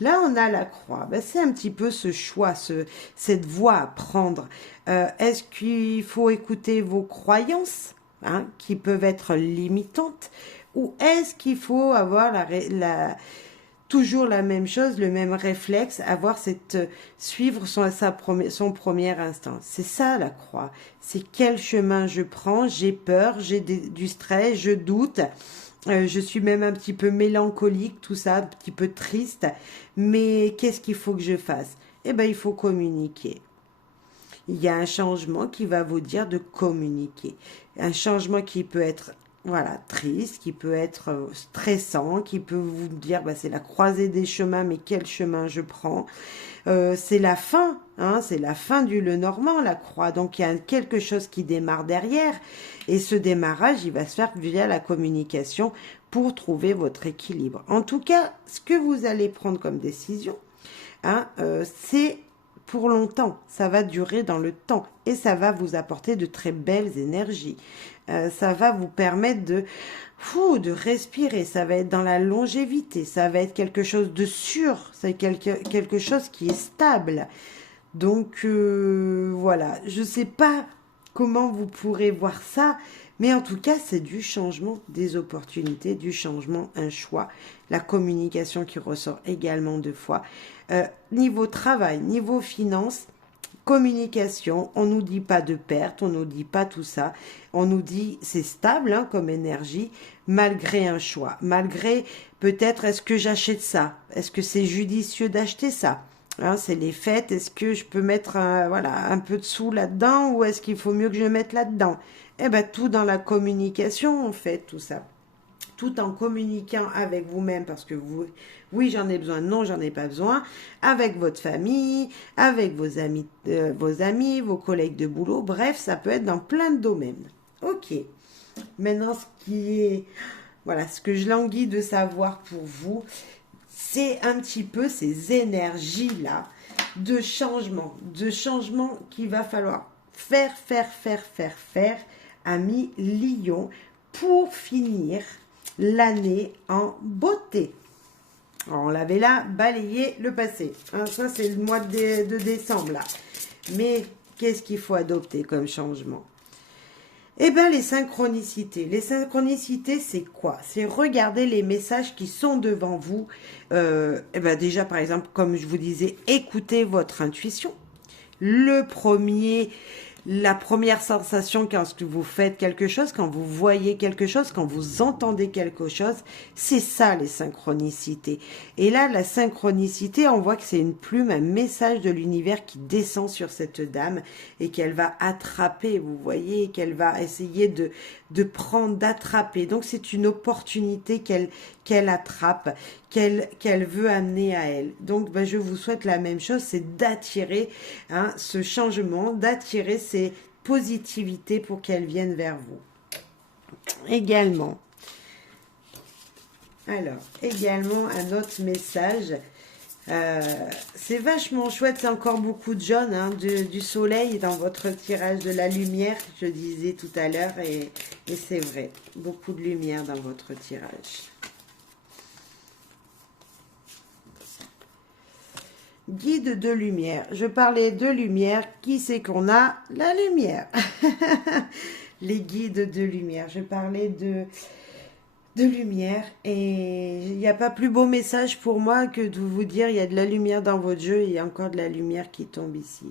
Là, on a la croix. Ben, c'est un petit peu ce choix, cette voie à prendre. Est-ce qu'il faut écouter vos croyances, hein, qui peuvent être limitantes, ou est-ce qu'il faut avoir toujours la même chose, le même réflexe, avoir suivre son premier instinct. C'est ça la croix. C'est quel chemin je prends. J'ai peur, j'ai du stress, je doute. Je suis même un petit peu mélancolique, tout ça, un petit peu triste. Mais qu'est-ce qu'il faut que je fasse? Eh bien, il faut communiquer. Il y a un changement qui va vous dire de communiquer. Un changement qui peut être, voilà, triste, qui peut être stressant, qui peut vous dire, bah, c'est la croisée des chemins, mais quel chemin je prends? C'est la fin, hein, c'est la fin du Lenormand, la croix. Donc il y a quelque chose qui démarre derrière. Et ce démarrage, il va se faire via la communication pour trouver votre équilibre. En tout cas, ce que vous allez prendre comme décision, hein, c'est pour longtemps. Ça va durer dans le temps. Et ça va vous apporter de très belles énergies. Ça va vous permettre de respirer, ça va être dans la longévité, ça va être quelque chose de sûr, c'est quelque chose qui est stable. Donc voilà, je ne sais pas comment vous pourrez voir ça, mais en tout cas c'est du changement, des opportunités, du changement, un choix, la communication qui ressort également deux fois. Niveau travail, niveau finance, communication, on nous dit pas de perte, on nous dit pas tout ça, on nous dit c'est stable, hein, comme énergie, malgré un choix, malgré peut-être est-ce que j'achète ça, est-ce que c'est judicieux d'acheter ça, hein, c'est les fêtes, est-ce que je peux mettre un peu de sous là-dedans ou est-ce qu'il faut mieux que je mette là-dedans? Eh ben tout dans la communication, on fait tout ça. Tout en communiquant avec vous-même parce que oui, j'en ai besoin, non, j'en ai pas besoin, avec votre famille, avec vos amis, vos collègues de boulot, bref, ça peut être dans plein de domaines. Ok. Maintenant, voilà, ce que je languis de savoir pour vous, c'est un petit peu ces énergies-là de changement qu'il va falloir faire, ami Lion, pour finir l'année en beauté. Alors, on l'avait là, balayé le passé. Hein, ça, c'est le mois de décembre, là. Mais qu'est-ce qu'il faut adopter comme changement? Eh bien, les synchronicités. Les synchronicités, c'est quoi? C'est regarder les messages qui sont devant vous. Eh bien, déjà, par exemple, comme je vous disais, écoutez votre intuition. La première sensation quand vous faites quelque chose, quand vous voyez quelque chose, quand vous entendez quelque chose, c'est ça les synchronicités. Et là, la synchronicité, on voit que c'est une plume, un message de l'univers qui descend sur cette dame et qu'elle va attraper, vous voyez, qu'elle va essayer de prendre, d'attraper. Donc c'est une opportunité qu'elle attrape, qu'elle veut amener à elle. Donc ben, je vous souhaite la même chose, c'est d'attirer ce changement, d'attirer ces positivités pour qu'elles viennent vers vous. Également un autre message. C'est vachement chouette, c'est encore beaucoup de jaune, hein, du soleil dans votre tirage de la lumière, je disais tout à l'heure, et c'est vrai, beaucoup de lumière dans votre tirage. Guide de lumière, je parlais de lumière, qui c'est qu'on a? La lumière. Les guides de lumière, je parlais de lumière, et il n'y a pas plus beau message pour moi que de vous dire il y a de la lumière dans votre jeu et il y a encore de la lumière qui tombe ici.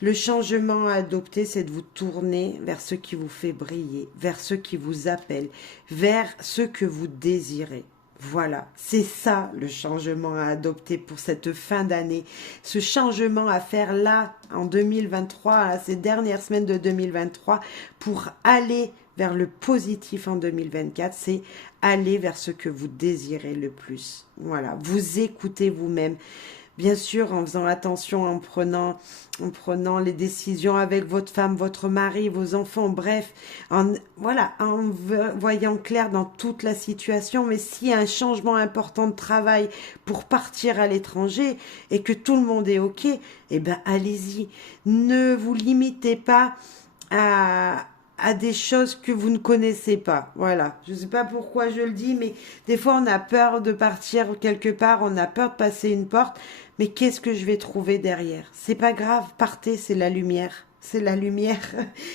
Le changement à adopter, c'est de vous tourner vers ce qui vous fait briller, vers ce qui vous appelle, vers ce que vous désirez. Voilà, c'est ça le changement à adopter pour cette fin d'année. Ce changement à faire là, en 2023, ces dernières semaines de 2023, pour aller vers le positif en 2024, c'est aller vers ce que vous désirez le plus. Voilà, vous écoutez vous-même. bien sûr en faisant attention, en prenant les décisions avec votre femme, votre mari, vos enfants, bref, voilà, voyant clair dans toute la situation. Mais s'il y a un changement important de travail pour partir à l'étranger et que tout le monde est OK, eh ben allez-y. Ne vous limitez pas à des choses que vous ne connaissez pas. Voilà. Je ne sais pas pourquoi je le dis, mais des fois on a peur de partir quelque part, on a peur de passer une porte, mais qu'est-ce que je vais trouver derrière? C'est pas grave, partez, c'est la lumière. C'est la lumière.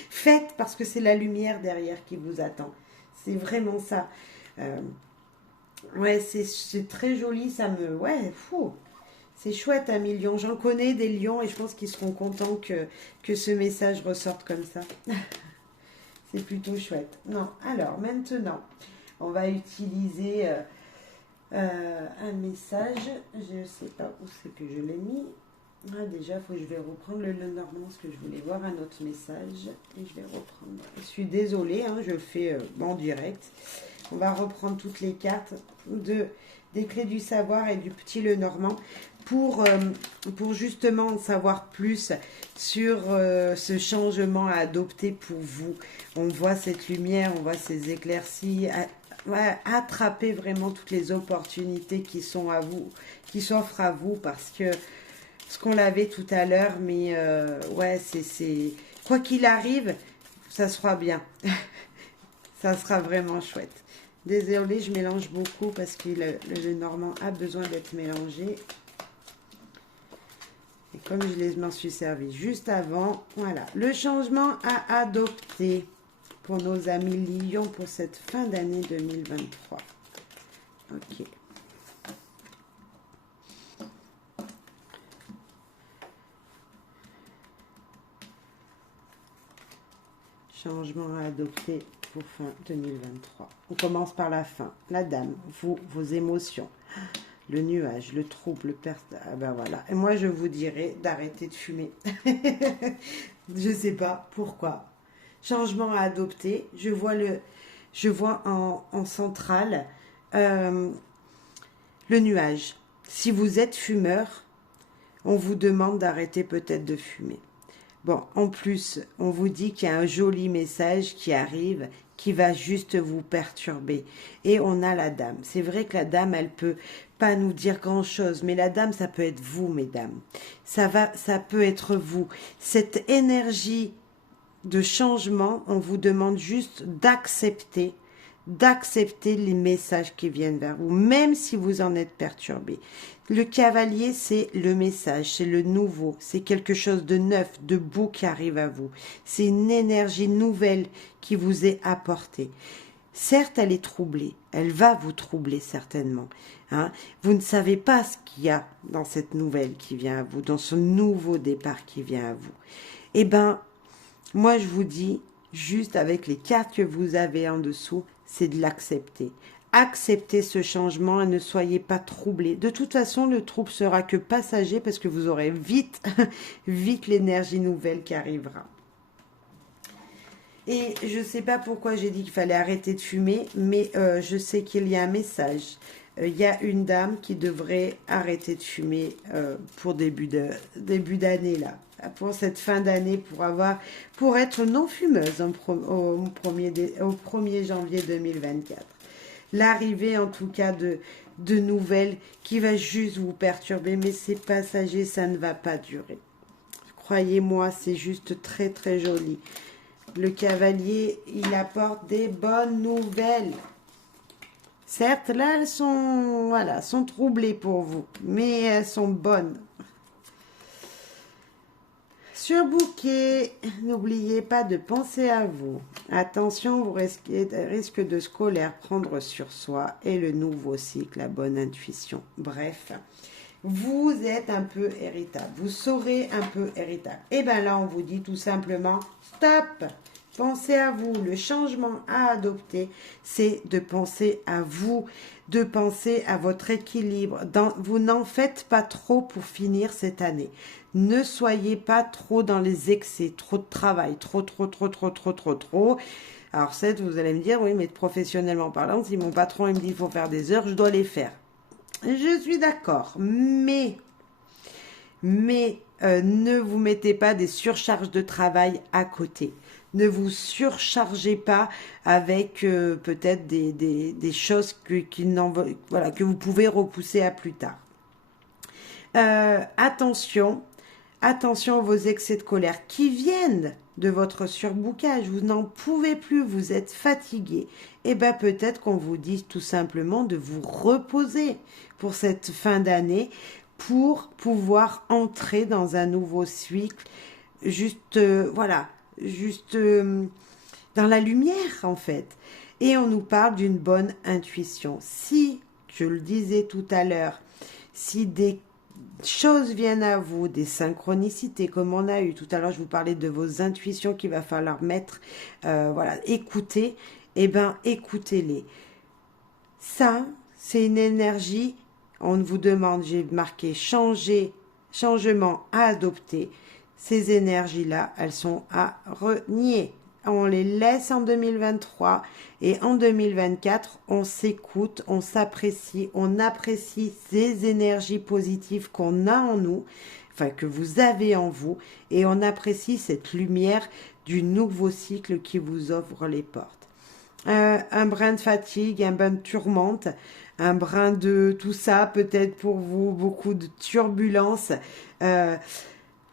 Faites parce que c'est la lumière derrière qui vous attend. C'est vraiment ça. Euh, ouais, c'est très joli, ça me... Ouais, fou. C'est chouette, un million. J'en connais des lions et je pense qu'ils seront contents que ce message ressorte comme ça. C'est plutôt chouette. Non, alors maintenant, on va utiliser un message. Je ne sais pas où c'est que je l'ai mis. Ah, déjà, je vais reprendre le Lenormand parce que je voulais voir un autre message. Et je vais reprendre. Je suis désolée, hein, je le fais en direct. On va reprendre toutes les cartes des clés du savoir et du petit Lenormand pour justement en savoir plus sur ce changement à adopter pour vous. On voit cette lumière, on voit ces éclaircies, attraper vraiment toutes les opportunités qui sont à vous, qui s'offrent à vous, parce que ce qu'on l'avait tout à l'heure, mais ouais, c'est quoi qu'il arrive, ça sera bien. Ça sera vraiment chouette. Désolée, je mélange beaucoup parce que le Normand a besoin d'être mélangé. Et comme je m'en suis servi juste avant, voilà. Le changement à adopter pour nos amis Lions pour cette fin d'année 2023. Ok. Changement à adopter pour fin 2023. On commence par la fin. La dame, vos émotions. Le nuage, le trouble, ah ben voilà. Et moi, je vous dirais d'arrêter de fumer. Je sais pas pourquoi. Changement à adopter. Je vois en centrale le nuage. Si vous êtes fumeur, on vous demande d'arrêter peut-être de fumer. Bon, en plus, on vous dit qu'il y a un joli message qui arrive, qui va juste vous perturber. Et on a la dame. C'est vrai que la dame, elle peut pas nous dire grand-chose, mais la dame, ça peut être vous, mesdames. Ça peut être vous. Cette énergie de changement, on vous demande juste d'accepter les messages qui viennent vers vous, même si vous en êtes perturbé. Le cavalier, c'est le message, c'est le nouveau, c'est quelque chose de neuf, de beau qui arrive à vous. C'est une énergie nouvelle qui vous est apportée. Certes, elle est troublée, elle va vous troubler certainement. Hein. Vous ne savez pas ce qu'il y a dans cette nouvelle qui vient à vous, dans ce nouveau départ qui vient à vous. Eh bien, moi je vous dis, juste avec les cartes que vous avez en dessous, c'est de l'accepter. Acceptez ce changement et ne soyez pas troublés. De toute façon, le trouble sera que passager parce que vous aurez vite l'énergie nouvelle qui arrivera. Et je ne sais pas pourquoi j'ai dit qu'il fallait arrêter de fumer, mais je sais qu'il y a un message. Il y a une dame qui devrait arrêter de fumer pour début d'année là. Pour cette fin d'année, pour être non-fumeuse au 1er janvier 2024. L'arrivée en tout cas de nouvelles qui va juste vous perturber, mais c'est passager, ça ne va pas durer. Croyez-moi, c'est juste très très joli. Le cavalier, il apporte des bonnes nouvelles. Certes, là, elles sont troublées pour vous, mais elles sont bonnes. Surbooker, n'oubliez pas de penser à vous. Attention, vous risquez de scolaire prendre sur soi et le nouveau cycle, la bonne intuition. Bref, vous êtes un peu héritable. Vous serez un peu héritable. Et bien là, on vous dit tout simplement, stop! Pensez à vous. Le changement à adopter, c'est de penser à vous, de penser à votre équilibre. Vous n'en faites pas trop pour finir cette année. Ne soyez pas trop dans les excès, trop de travail, trop. Alors certes, vous allez me dire, oui, mais professionnellement parlant, si mon patron il me dit qu'il faut faire des heures, je dois les faire. Je suis d'accord, mais mais ne vous mettez pas des surcharges de travail à côté. Ne vous surchargez pas avec peut-être des choses voilà, que vous pouvez repousser à plus tard. Attention, attention à vos excès de colère qui viennent de votre surbookage. Vous n'en pouvez plus, vous êtes fatigué. Et bien peut-être qu'on vous dise tout simplement de vous reposer pour cette fin d'année pour pouvoir entrer dans un nouveau cycle. Juste, voilà, juste dans la lumière en fait. Et on nous parle d'une bonne intuition. Si, je le disais tout à l'heure, si des choses viennent à vous, des synchronicités comme on a eu tout à l'heure, je vous parlais de vos intuitions qu'il va falloir mettre, voilà, écouter, eh bien écoutez-les. Ça, c'est une énergie, on vous demande, j'ai marqué changement à adopter. Ces énergies-là, elles sont à renier. On les laisse en 2023 et en 2024, on s'écoute, on s'apprécie, on apprécie ces énergies positives qu'on a en nous, enfin que vous avez en vous, et on apprécie cette lumière du nouveau cycle qui vous ouvre les portes. Un brin de fatigue, un brin de tourmente, un brin de tout ça, peut-être pour vous, beaucoup de turbulences. Euh,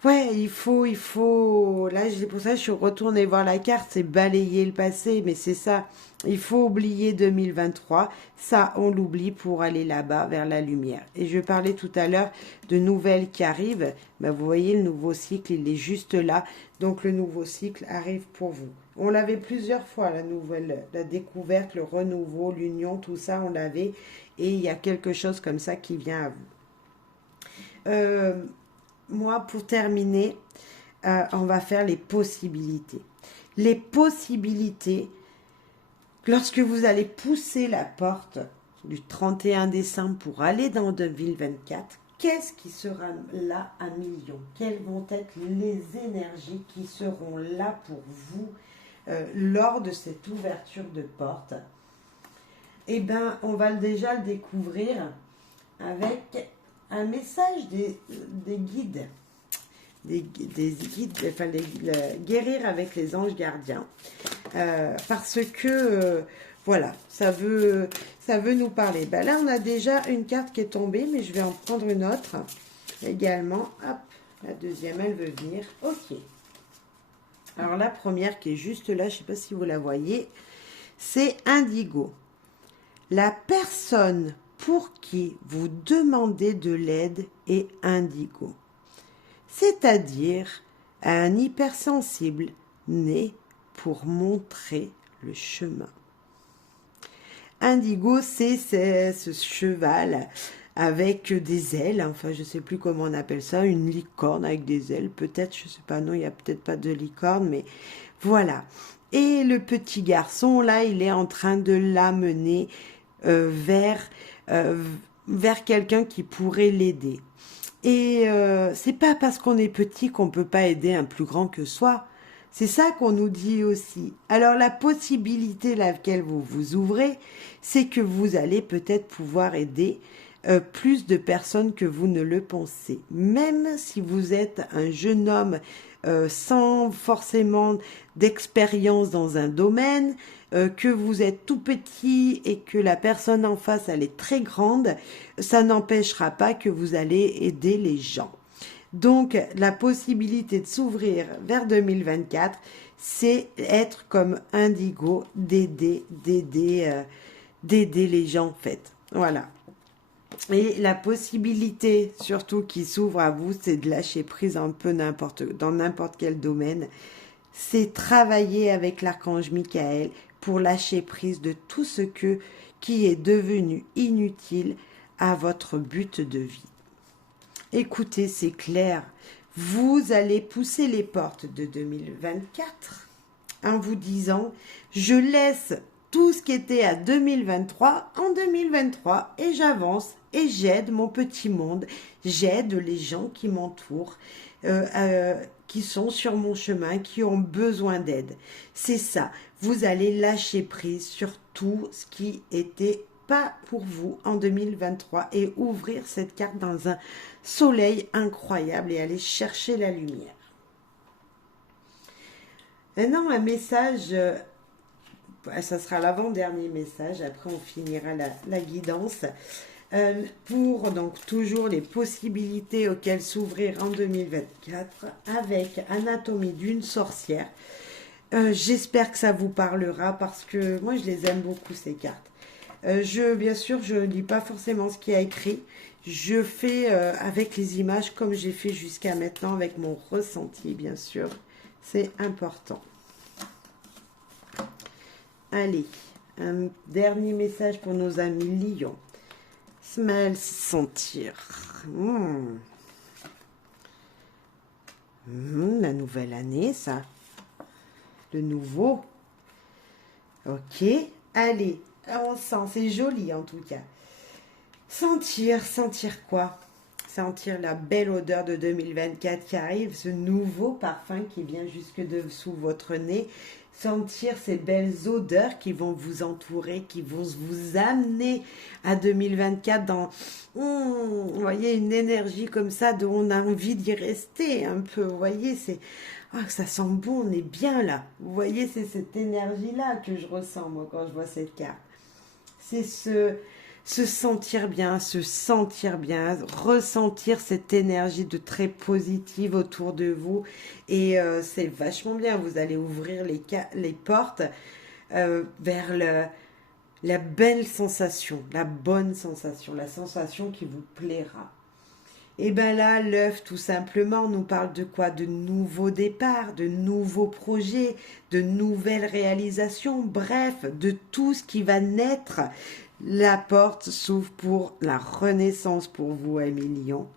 Ouais, là, pour ça, je suis retournée voir la carte, c'est balayer le passé, mais c'est ça. Il faut oublier 2023. Ça, on l'oublie pour aller là-bas, vers la lumière. Et je parlais tout à l'heure de nouvelles qui arrivent. Ben, vous voyez, le nouveau cycle, il est juste là. Donc, le nouveau cycle arrive pour vous. On l'avait plusieurs fois, la découverte, le renouveau, l'union, tout ça, on l'avait. Et il y a quelque chose comme ça qui vient à vous. Moi, pour terminer, on va faire les possibilités. Les possibilités, lorsque vous allez pousser la porte du 31 décembre pour aller dans 2024, qu'est-ce qui sera là à million? Quelles vont être les énergies qui seront là pour vous lors de cette ouverture de porte? Eh bien, on va déjà le découvrir avec un message des guides, des guides, enfin guérir avec les anges gardiens, parce que voilà, ça veut nous parler. Ben là, on a déjà une carte qui est tombée, mais je vais en prendre une autre également. Hop, la deuxième, elle veut venir. Ok. Alors la première qui est juste là, je ne sais pas si vous la voyez, c'est Indigo. La personne pour qui vous demandez de l'aide est indigo, c'est-à-dire un hypersensible né pour montrer le chemin. Indigo, c'est ce cheval avec des ailes, enfin je ne sais plus comment on appelle ça, une licorne avec des ailes, peut-être, je ne sais pas, non, il n'y a peut-être pas de licorne, mais voilà. Et le petit garçon, là, il est en train de l'amener vers quelqu'un qui pourrait l'aider. Et c'est pas parce qu'on est petit qu'on peut pas aider un plus grand que soi. C'est ça qu'on nous dit aussi. Alors la possibilité laquelle vous vous ouvrez, c'est que vous allez peut-être pouvoir aider plus de personnes que vous ne le pensez. Même si vous êtes un jeune homme sans forcément d'expérience dans un domaine, que vous êtes tout petit et que la personne en face elle est très grande, ça n'empêchera pas que vous allez aider les gens. Donc la possibilité de s'ouvrir vers 2024, c'est être comme Indigo, d'aider les gens en fait. Voilà. Et la possibilité surtout qui s'ouvre à vous, c'est de lâcher prise un peu dans n'importe quel domaine. C'est travailler avec l'archange Michael pour lâcher prise de tout ce qui est devenu inutile à votre but de vie. Écoutez, c'est clair. Vous allez pousser les portes de 2024 en vous disant « Je laisse tout ce qui était à 2023 en 2023 et j'avance et j'aide mon petit monde, j'aide les gens qui m'entourent, qui sont sur mon chemin, qui ont besoin d'aide. » C'est ça. Vous allez lâcher prise sur tout ce qui était pas pour vous en 2023 et ouvrir cette carte dans un soleil incroyable et aller chercher la lumière. Maintenant, un message, ça sera l'avant-dernier message, après on finira la guidance. Pour donc toujours les possibilités auxquelles s'ouvrir en 2024 avec Anatomie d'une sorcière. J'espère que ça vous parlera parce que moi je les aime beaucoup ces cartes. Bien sûr, je ne lis pas forcément ce qu'il y a écrit. Je fais avec les images comme j'ai fait jusqu'à maintenant avec mon ressenti, bien sûr. C'est important. Allez, un dernier message pour nos amis Lions. Smell, sentir. La nouvelle année, ça. Le nouveau. Ok. Allez, on sent. C'est joli en tout cas. Sentir quoi? Sentir la belle odeur de 2024 qui arrive. Ce nouveau parfum qui vient jusque dessous votre nez. Sentir ces belles odeurs qui vont vous entourer, qui vont vous amener à 2024 dans, vous voyez, une énergie comme ça dont on a envie d'y rester un peu. Vous voyez, c'est, ça sent bon, on est bien là. Vous voyez, c'est cette énergie-là que je ressens, moi, quand je vois cette carte. C'est se sentir bien, ressentir cette énergie de très positive autour de vous. Et c'est vachement bien, vous allez ouvrir les portes vers la belle sensation, la bonne sensation, la sensation qui vous plaira. Et bien là, l'œuf, tout simplement, nous parle de quoi? De nouveaux départs, de nouveaux projets, de nouvelles réalisations, bref, de tout ce qui va naître. La porte s'ouvre pour la renaissance pour vous, amis Lions.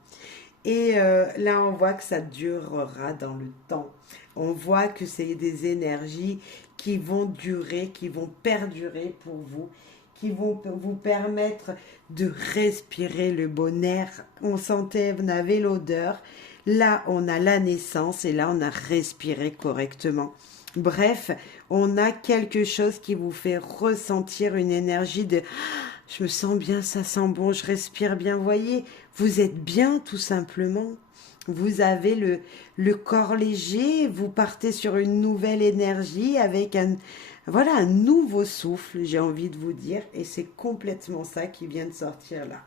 Et là, on voit que ça durera dans le temps. On voit que c'est des énergies qui vont durer, qui vont perdurer pour vous, qui vont vous permettre de respirer le bon air. On sentait, on avait l'odeur. Là, on a la naissance et là, on a respiré correctement. Bref, on a quelque chose qui vous fait ressentir une énergie de « je me sens bien, ça sent bon, je respire bien ». Vous voyez, vous êtes bien tout simplement. Vous avez le corps léger, vous partez sur une nouvelle énergie avec un nouveau souffle, j'ai envie de vous dire. Et c'est complètement ça qui vient de sortir là.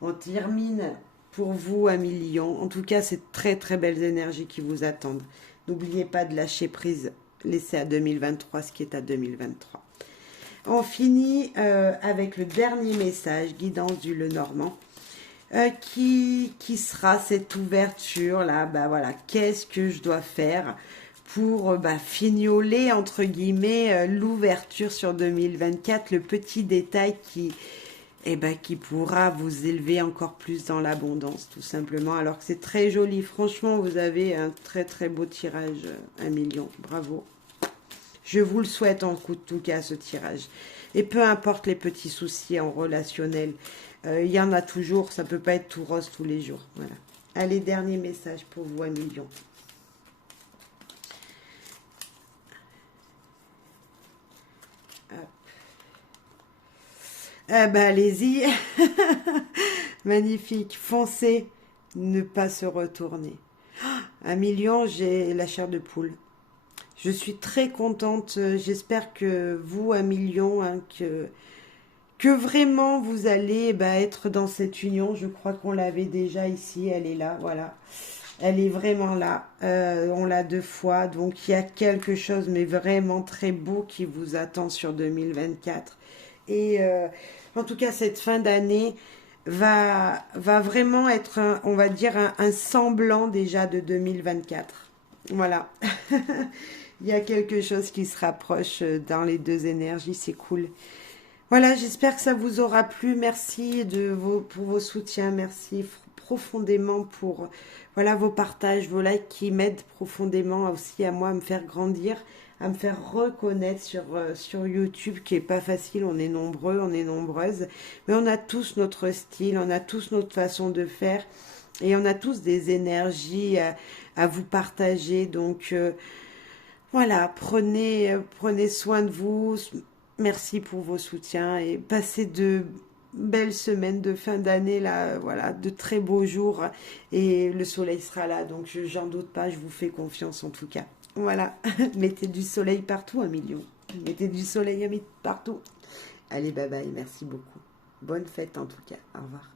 On termine pour vous, amis Lions. En tout cas, c'est très très belles énergies qui vous attendent. N'oubliez pas de lâcher prise, laissez à 2023 ce qui est à 2023. On finit avec le dernier message, guidance du Lenormand, qui sera cette ouverture là. Voilà, qu'est-ce que je dois faire pour fignoler entre guillemets l'ouverture sur 2024, le petit détail qui pourra vous élever encore plus dans l'abondance, tout simplement. Alors que c'est très joli. Franchement, vous avez un très très beau tirage, 1 million. Bravo. Je vous le souhaite en tout cas, ce tirage. Et peu importe les petits soucis en relationnel, il y en a toujours. Ça ne peut pas être tout rose tous les jours. Voilà. Allez, dernier message pour vous, 1 million. Allez-y. Magnifique. Foncez, ne pas se retourner. 1 million, j'ai la chair de poule. Je suis très contente. J'espère que vous, 1 million, que vraiment vous allez être dans cette union. Je crois qu'on l'avait déjà ici. Elle est là, voilà. Elle est vraiment là. On l'a 2 fois. Donc, il y a quelque chose, mais vraiment très beau qui vous attend sur 2024. Et en tout cas, cette fin d'année va vraiment être, on va dire, un semblant déjà de 2024. Voilà. Il y a quelque chose qui se rapproche dans les deux énergies, c'est cool. Voilà, j'espère que ça vous aura plu. Merci pour vos soutiens. Merci profondément pour vos partages, vos likes qui m'aident profondément aussi à moi à me faire grandir, à me faire reconnaître sur YouTube, qui est pas facile. On est nombreux, on est nombreuses, mais on a tous notre style, on a tous notre façon de faire et on a tous des énergies à vous partager. Donc voilà, prenez soin de vous. Merci pour vos soutiens et passez de belles semaines de fin d'année là, voilà, de très beaux jours et le soleil sera là, donc j'en doute pas, je vous fais confiance en tout cas. Voilà, mettez du soleil partout, un million. Mettez du soleil partout. Allez, bye bye, merci beaucoup. Bonne fête en tout cas, au revoir.